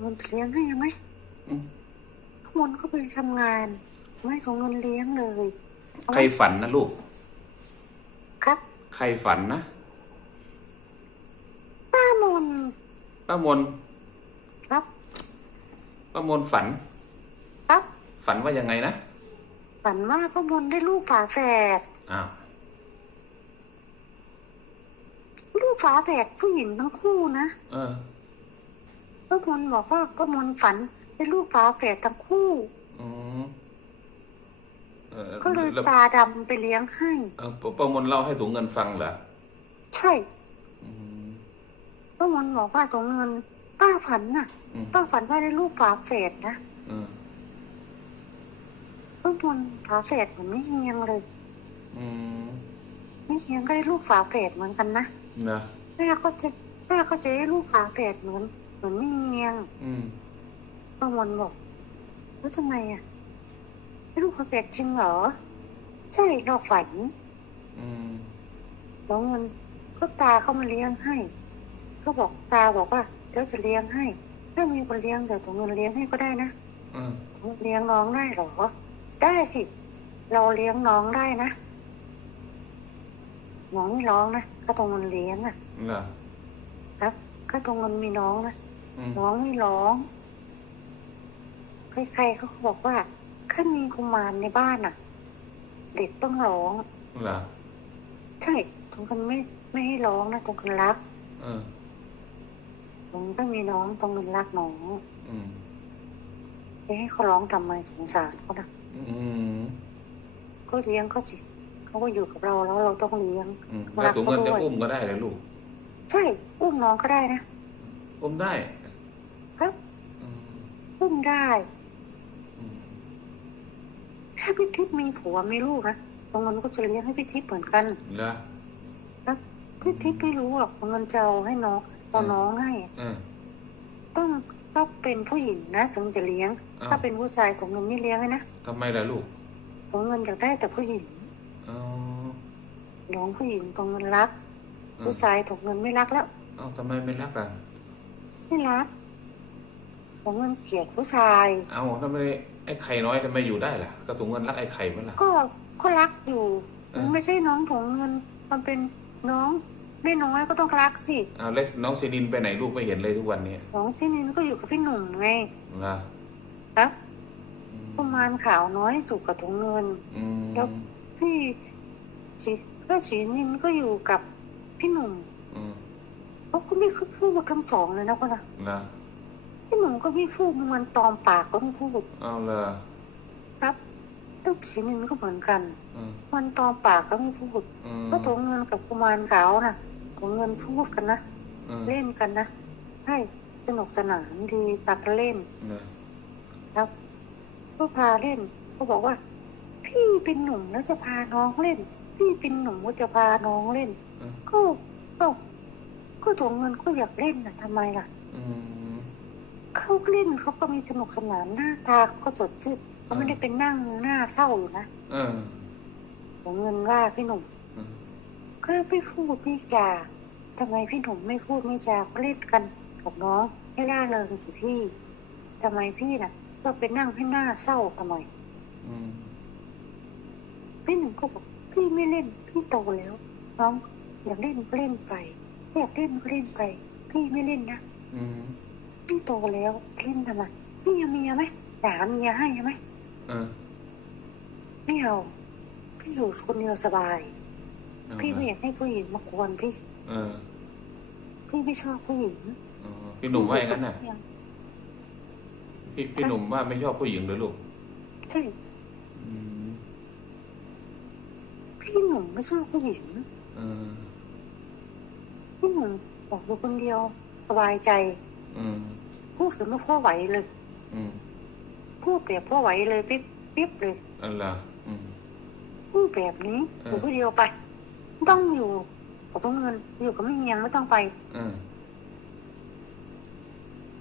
มันจะเลี้ยงให้ไหมอืมขมนก็ไปทำงาน ไม่ส่งเงินเลี้ยงเลยเอาไหมใครฝันนะลูก ครับ ใครฝันนะป้ามนป้ามนครับป้ามนฝัน ครับ ฝันว่ายังไงนะ ฝันว่าป้ามนได้ลูกฝาแฝดอ้าวลูกฝาแฝดผู้หญิงทั้งคู่นะ เออ ป้ามนบอกว่าป้ามนฝันได้ลูกฝาแฝดทั้งคู่อืมเออก็เลยแล้วตาดำไปเลี้ยงให้เออป้าป้ามนเล่าให้ถุงเงินฟังเหรอใช่อืมป้ามนบอกว่าตรงเงินป้าฝันน่ะอืมป้าฝันว่าได้ลูกฝาแฝดนะเออป้ามนฝาแฝดเหมือนไม่เฮียงเลยอืมไม่เฮียงก็ได้ลูกฝาแฝดเหมือนกันนะนะแม่ก็จะแม่ก็จะได้ลูกฝาแฝดเหมือนเหมือนไม่เฮียงอืมป้ามนบอกแล้วทำไมอะได้ลูกฝาแฝดจริงเหรอ ใช่เราฝันอืมแล้วเงินก็ตาเขามาเลี้ยงให้ ก็บอกตาบอกว่าเดี๋ยวจะเลี้ยงให้ ถ้ามีคนเลี้ยงเดี๋ยวตัวเงินเลี้ยงให้ก็ได้นะอืมเลี้ยงน้องได้เหรอ ได้สิ เราเลี้ยงน้องได้นะ น้องไม่ร้องนะก็ตรงเงินเลี้ยงอะเหรอครับก็ตรงเงินมีน้องนะ อืมน้องไม่ร้อง ใครๆเขาก็บอกว่าถ้ามีกุมารในบ้านอะ เด็กต้องร้องเหรอใช่ตรงกันไม่ไม่ให้ร้องนะตรงกันรักเออตรงก็มีน้องตรงกันรักน้องอืมไปให้เขาร้องทำไมสงสารเขานะอืมก็เลี้ยงเขาสิเขาก็อยู่กับเราแล้วเราต้องเลี้ยงอืมแล้วถุงเงินจะอุ้มก็ได้เลยลูก ใช่ อุ้มน้องก็ได้นะ อุ้มได้ครับอืม อุ้มได้ ถ้าพี่ทิพย์มีผัวมีลูกนะตรงนั้นก็จะเลี้ยงให้พี่ทิพย์เหมือนกันเหรอครับพี่ทิพย์ไม่รู้หรอกเงินจะเอาให้น้องเอาน้องให้ต้องต้องเป็นผู้หญิงนะถึงจะเลี้ยง ถ้าเป็นผู้ชายของเงินไม่เลี้ยงเลยนะทำไมล่ะลูกของเงินอยากได้แต่ผู้หญิงน้องผู้หญิงของเงินรัก ผู้ชายของเงินไม่รักแล้วอ้าทำไมไม่รักอะไม่รัก ของเงินเกลียดผู้ชาย เอ้าทำไมไอ้ไข่น้อยทำไมอยู่ได้ล่ะก็ถุงเงินรักไอ้ไข่เมื่อล่ะ ก็ก็รักอยู่เออ มันไม่ใช่น้องของเงิน มันเป็นน้องแม่น้อยก็ต้องรักสิอ้าวแล้วน้องซีดินไปไหนลูกไม่เห็นเลยทุกวันนี้น้องที่นี่ก็อยู่กับพี่หนุ่มไงเหรอครับอืมประมาณขาวน้อยสุกกับถุงเงิน อืมแล้ว พี่ชีก็ชีนินก็อยู่กับพี่หนุ่มอืมเขาก็ไม่พูดมาคำสองเลยนะก็นะเห รอพี่หนุ่มก็ไม่พูดมันตอมปากก็ไม่พูดเอาเลยครับแล้วชีนินก็เหมือนกันอืมมันตอมปากก็ไม่พูดอืมก็ถุงเงินกับกุมารขาวนะถุงเงินพูดกันนะอืมเล่นกันนะใช่สนุกสนานดีตักเล่นเหรอครับ ก็พาเล่นก็บอกว่า พี่เป็นหนุ่มแล้วจะพาน้องเล่น พี่เป็นหนุ่มก็จะพาน้องเล่นอืมก็ก็ก็ถุงเงินก็อยากเล่นนะทำไมล่ะ อืม เขาเล่นเขาก็มีสนุกสนานหน้าตาเขาก็สดชื่นเขาไม่ได้เป็นนั่งหน้าเศร้าอยู่นะเออถุงเงินว่าพี่หนุ่มอืมก็ไม่พูดไม่จาทำไมพี่หนุ่มไม่พูดไม่จาก็เล่นกันกับน้องให้ล่าเริงสิพี่ทำไมพี่น่ะก็ไปนั่งให้หน้าเศร้าทำไมอืมพี่หนุ่มก็บอกพี่ไม่เล่นพี่โตแล้ว น้องอยากเล่นก็เล่นไปอยากเล่นก็เล่นไป พี่ไม่เล่นนะอืม พี่โตแล้วเล่นทำไมพี่เอาเมียไหมหาเมียให้ไหมเออไม่เอาพี่อยู่คนเดียวสบาย เอาพี่ไม่ละอยากให้ผู้หญิงมากวนพี่ เออพี่ไม่ชอบผู้หญิงอ๋อพี่หนุ่มว่าอย่างนั้นน่ะยังพี่พี่หนุ่มว่าไม่ชอบผู้หญิงเลยลูกใช่อืมพี่หนุ่มไม่ชอบผู้หญิงเออ พี่หนุ่มบอกอยู่คนเดียวสบายใจอืม พูดถึงไม่พ่อไหวเลยอืมพูดแบบพ่อไหวเลยปิ๊บปิ๊บเลยอันละอืมพูดแบบนี้เอออยู่คนเดียวไปไม่ต้องอยู่กับต้องเงินอยู่กับไม่เงียงไม่ต้องไปเออ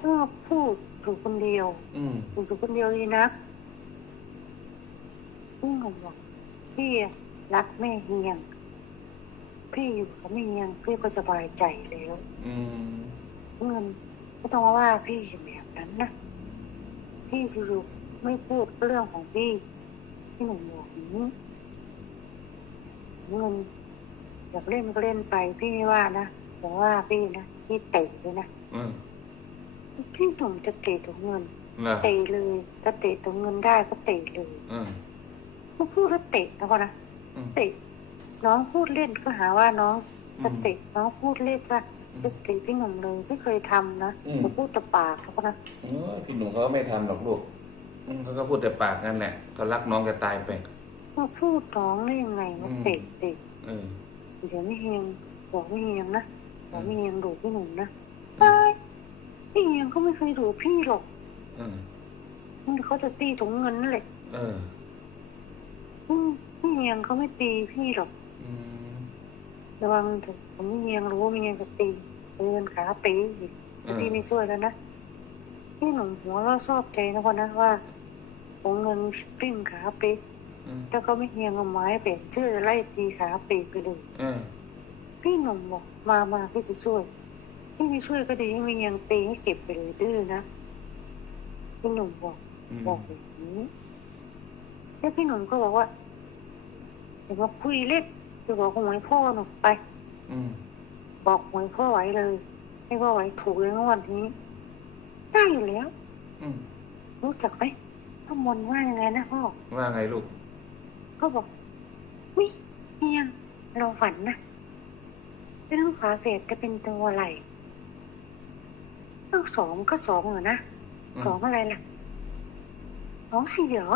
ชอบพูดอยู่คนเดียวอืมอยู่คนเดียวดีนะพี่หนุ่มบอกพี่รักแม่เฮียง พี่อยู่กับแม่เฮียงพี่ก็สบายใจแล้วอืมเงิน ไม่ต้องมาว่าพี่แบบนั้นนะพี่จะอยู่ไม่พูดเรื่องของพี่พี่หนุ่มบอกอย่างนี้เงินอยากเล่นก็เล่นไป พี่ไม่ว่านะแต่ว่าพี่นะพี่เตะเลยนะอืมพี่หนุ่มจะเตะถุงเงินนะเตะเลยถ้าเตะถุงเงินได้ก็เตะเลยอืมก็พูดแล้วเตะนะพ่อนะอืมเตะน้องพูดเล่นก็หาว่าน้องอืจะมเตะน้องพูดเล่นว่า อืมจะเตะพี่หนุ่มเลยไม่เคยทำนะอืม แต่พูดแต่ปากแล้วก็นะเออพี่หนุ่มเขาก็ไม่ทำหรอกลูกอืมเขาก็พูดแต่ปากนั่นแหละเขารักน้องจะตายไป มาพูดน้องได้ยังไงว่าอืมเตะเตะเออ เดี๋ยวไม่เฮียงบอกไม่เฮียงนะบอกไม่เฮียงดูพี่หนุ่มนะอืไอ้มยพี่เฮียงเขาไม่เคยดูพี่หรอกอืมมันเขาจะตีถุงเงินนั่นแหละเอออืมพี่เฮียงเขาไม่ตีพี่หรอก อืม ระวังเถอะผมไม่เฮียงรู้ว่าไม่เฮียงจะตีเดินขาปีอีกเออพี่ไม่ช่วยแล้วนะพี่หนุ่มหัวเราะชอบใจนะคนนะว่าผมเงินปิ้งขาปีอืมถ้าเขาไม่เฮียงเอาไม้เป็นเชื่อจะไล่ตีขาปีไปเลยเออพี่หนุ่มบอกมามาพี่จะช่วยพี่ไม่ช่วยก็ดีให้มียังตีให้เก็บไปเลยดื้อนะพี่หนุ่มบอกอืมบอกอย่างนี้แล้วพี่หนุ่มก็บอกว่าเดี๋ยวมาคุยเล็ก จะบอกหวยพ่อหนูไป อืมบอกหวยพ่อไหวเลย ให้พ่อไหวถูกเลยงวันนี้ได้อยู่แล้ว อืมรู้จักไหมพ่อมนต์ว่ายังไงนะพ่อว่าไงลูกก็บอกวิเฮียงเราฝันนะเป็นลูกฝาเศษจะเป็นตัวอะไรลูกสองก็สองเหรอนะอืมสองอะไรล่ะสองสี่เหรอ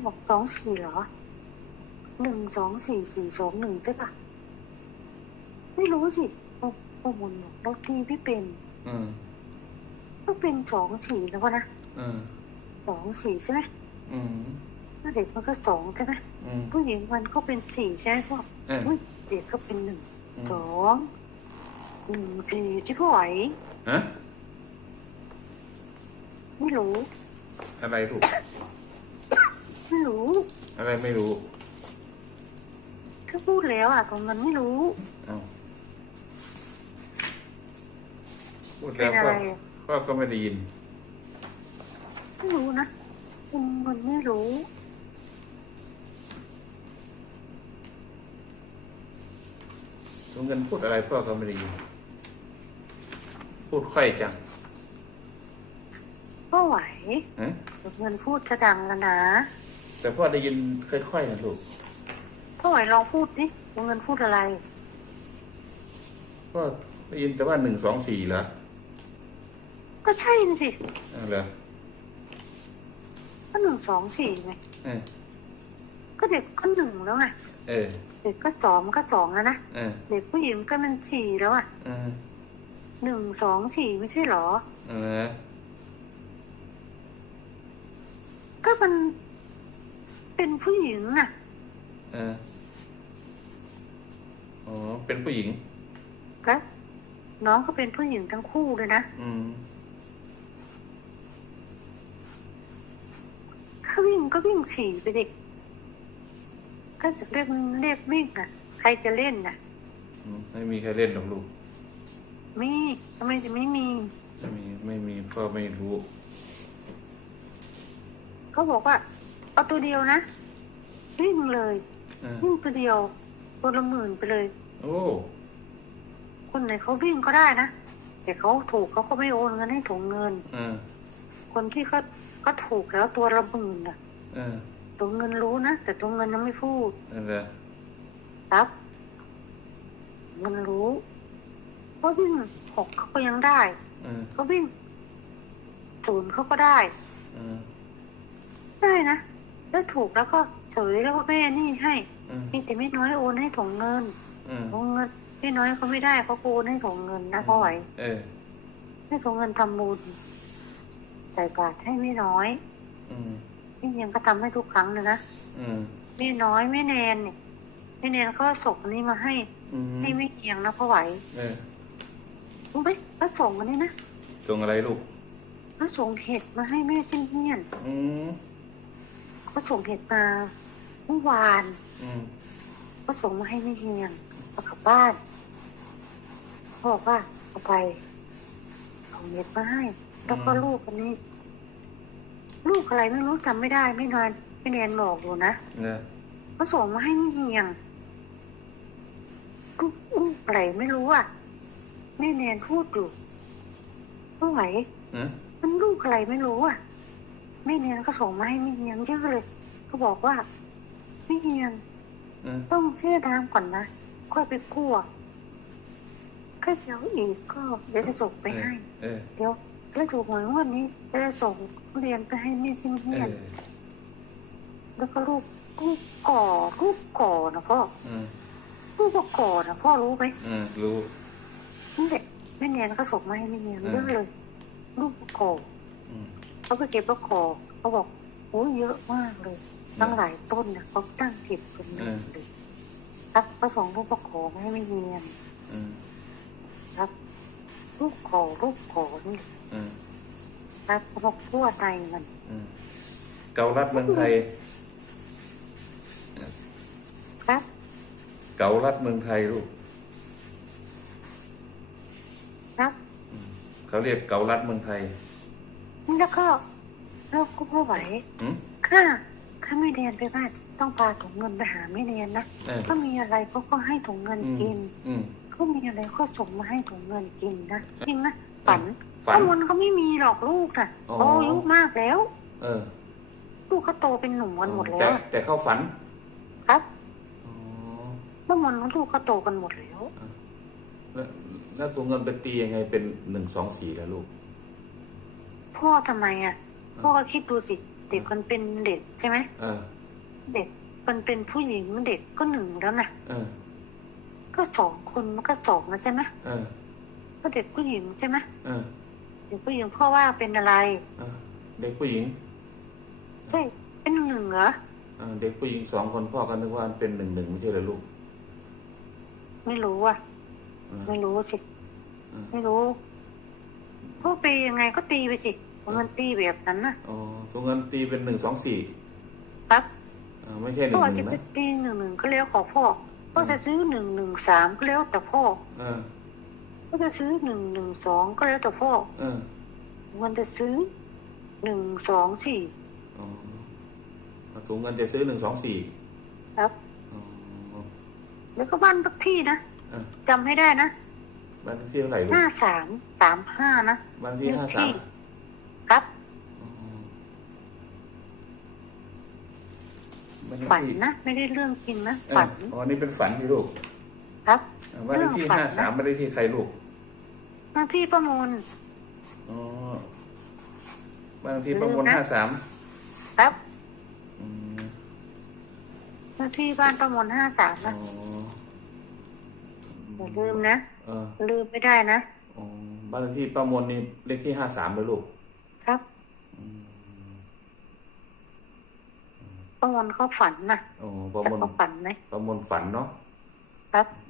นี่ยังบอกสองสี่เหรอหนึ่งสองสี่สี่สองหนึ่งใช่ปะไม่รู้สิโอ้โอ้มนบอกเราทีพี่เป็นอืมก็เป็นสองสี่แล้วก็นะอืมสองสี่ใช่ไหมอืมถ้าเด็กมันก็สองใช่ไหมอืมผู้หญิงมันก็เป็นสี่ใช่ไหมพ่อเอออุ๊ยเด็กก็เป็นหนึ่งอืมสองหนึ่งสี่ที่พ่อไหวฮะไม่รู้อะไรลูก ไม่รู้ อะไรไม่รู้ก็พูดแล้วอะของเงินไม่รู้ เอ้าพูดเป็แล้วนอะก็ไรอะ ก็ก็ไม่ได้ยิน ไม่รู้นะของเงินไม่รู้ ลุงเงินพูดอะไรพ่อก็ไม่ได้ยิน พูดค่อยจังพ่อไหวฮะของเงินพูดจะดังแล้วนะ แต่พ่อได้ยินค่อยๆนะลูกพ่อไหวลองพูดดิของเงินพูดอะไรพ่อได้ยินแต่ว่าหนึ่งสองสี่เหรอก็ใช่น่ะสิ อ้าวเหรอก็หนึ่งสองสี่ไง เออก็เด็กก็หนึ่งแล้วไง เออเด็กก็สองก็สองแล้วนะ เออเด็กผู้หญิงก็เป็นสี่แล้วอะเออหนึ่งสองสี่ไม่ใช่เหรอ เออก็มัน เป็นผู้หญิงน่ะ เอออ๋อเป็นผู้หญิง ก็น้องก็เป็นผู้หญิงทั้งคู่เลยนะ อืม ถ้าวิ่งก็วิ่งสี่ไปดิก็จะเรียกเรียกวิ่งอะ ใครจะเล่นน่ะ อืมไม่มีใครเล่นหรอกลูกมีทำไมจะไม่มี ไม่มีไม่มีพ่อไม่รู้ เขาบอกว่า เอาตัวเดียวนะวิ่งเลยเออวิ่งตัวเดียวตัวละหมื่นไปเลย โอ้คนไหนเขาวิ่งก็ได้นะแต่เขาถูกเขาก็ไม่โอนเงินให้ถุงเงินเออคนที่เขาก็ถูกแล้วตัวละหมื่นน่ะเออตัวเงินรู้นะแต่ตัวเงินยังไม่พูดนั่นแหละครับเงินรู้เขาวิ่งหกเขาก็ยังได้เออเขาวิ่งศูนย์เขาก็ได้เออได้นะ แล้วถูกแล้วก็เฉยแล้วก็แม่นี่ให้เออมีแต่ไม่น้อยโอนให้ถุงเงินเออถุงเงินไม่น้อยเขาไม่ได้เขาโอนให้ถุงเงินนะพ่อไหวเออให้ถุงเงินทำบุญใส่บาตรให้ไม่น้อยอืมนี่ยังก็ทำให้ทุกครั้งเลยนะอืมไม่น้อยไม่แนนเนี่ยไม่แนนเขาก็ส่งอันนี้มาให้อืมให้ไม่เกียงนะพ่อไหวเออรู้ไหมเขาส่งอันนี้นะส่งอะไรลูกเขาส่งเห็ดมาให้แม่เช่นเฮียนอืม เขาส่งเห็ดมาเมื่อวานอืมเขาส่งมาให้แม่เฮียนเอากลับบ้านเขาบอกว่าเอาไปของเน็ตมาให้แล้วก็ลูกอันนี้ ลูกอะไรไม่รู้จำไม่ได้ไม่นานไม่แนนบอกอยู่นะเนอะก็ส่งมาให้ไม่เฮียงลูกลูกอะไรไม่รู้อะแม่แนนพูดอยู่ไม่ไหวเนอะมันลูกอะไรไม่รู้อะ แม่แนนก็ส่งมาให้ไม่เฮียงเยอะเลยก็บอกว่า ไม่เฮียงเนอะต้องเชื่อน้ำก่อนนะค่อยไปกู้อะถ้าเดี๋ยวอีกก็เดี๋ยวจะส่งไปให้เออเดี๋ยวแล้วถูกหวยงวันนี้จะส่งเรียนไปให้แม่ชิ้นเอเฮียนอแล้วก็ลูกลูกก่อลูกก่อนะพ่ออืมลูกก่อนะพ่อรู้ไหมอืมรู้นี่แหละแม่เนียนก็ส่งมาให้แม่เนียนเยอะเลย ลูกก่ออืม เขาไปเก็บมะกอกเขาบอกโอ้ยเยอะมากเลย ตั้งหลายต้นนะเขาตั้งเก็บกันเลยครับก็ส่งลูกมะกอกมาให้แม่เนียนอืมครับลูกก่อลูกก่อนี่อืมครับเขาบอกทั่วในมันอืมเกาลัดเมืองไทย ครับ เกาลัดเมืองไทยลูกครับอืมเขาเรียกเกาลัดเมืองไทย แล้วก็แล้วก็ไม่ไหวอืมข้าข้าไม่เรียนไปบ้านต้องพาถุงเงินไปหาไม่เรียนนะเออ ก็มีอะไรเขาก็ให้ถุงเงินอืมกิน อืม ก็มีอะไรก็ส่งมาให้ถุงเงินกินนะจริงนะฝันฝันข้อมูลเขาไม่มีหรอกลูกน่ะอ๋อ โตอายุมากแล้ว เออลูกเขาโตเป็นหนุ่มกันหมดแล้แต่วแต่เข้าฝันครับอ๋อเมื่อมันลูกเขาโตกันหมดแล้ว แล้วแล้วตัวเงินไปตียังไงเป็นหนึ่งสองสี่แล้วลูก พ่อทำไมอะ พ่อก็คิดดูสิ เด็กมันเป็นเด็กใช่ไหมเออเด็กมันเป็นผู้หญิงเด็กก็หนึ่งแล้วนะเออก็สองคนมันก็สองแล้วใช่ไหมเออก็เด็กผู้หญิงใช่ไหมเออเด็กผู้หญิงพ่อว่าเป็นอะไรเออเด็กผู้หญิงใช่เป็นหนึ่งเหรอเออเด็กผู้หญิงสองคนพ่อก็นึกว่าเป็นหนึ่งหนึ่งไม่ใช่เหรอลูก ไม่รู้อะเออไม่รู้สิอืมไม่รู้ พ่อไปยังไงก็ตีไปสิมันตีแบบนั้นนะอ๋อตัวเงินตีเป็นหนึ่งสองสี่ครับเออไม่ใช่หนึ่พ่งอหจะนึ่งไปนะตีหนึ่งหนึ่งก็แล้วของพ่อพ่อจะซื้อหนึ่งหนึ่งสามก็แล้วแต่พ่อเออพ่อจะซื้อหนึ่งหนึ่งสองก็แล้วแต่พ่อเออมันจะซื้อหนึ่งสองสี่อ๋อถุงเงินจะซื้อหนึ่งสองสี่ครับอ๋อแล้วก็บ้านทุกที่นะเออจำให้ได้นะ บ้านเลขที่เท่าไหร่ลูกห้าสามสามห้านะ บ้านที่ ห้าสามครับ บ้านเลขฝันที่นะ ไม่ได้เรื่องกินนะ เออฝันอ๋อนี่เป็นฝันที่ลูกครับเออบ้านเลขที่เรื่องฝัน ห้านะสามบ้านเลขที่ใครลูกหน้าที่ประมูล อ๋อบ้านเลขที่ประมวลลืมนะ ห้าสามครับอืมหน้าที่บ้านประมูลห้าสามอ๋อนะอ ย่าลืมนะเออลืมไม่ได้นะอ๋อบ้านเลขที่ประมวลนี่เลขที่ห้าสามเลยลูกครับอืมประมูลเขาฝันนะอ๋อประจะมวลเขาฝันไหมประมวลฝันเนาะครับอ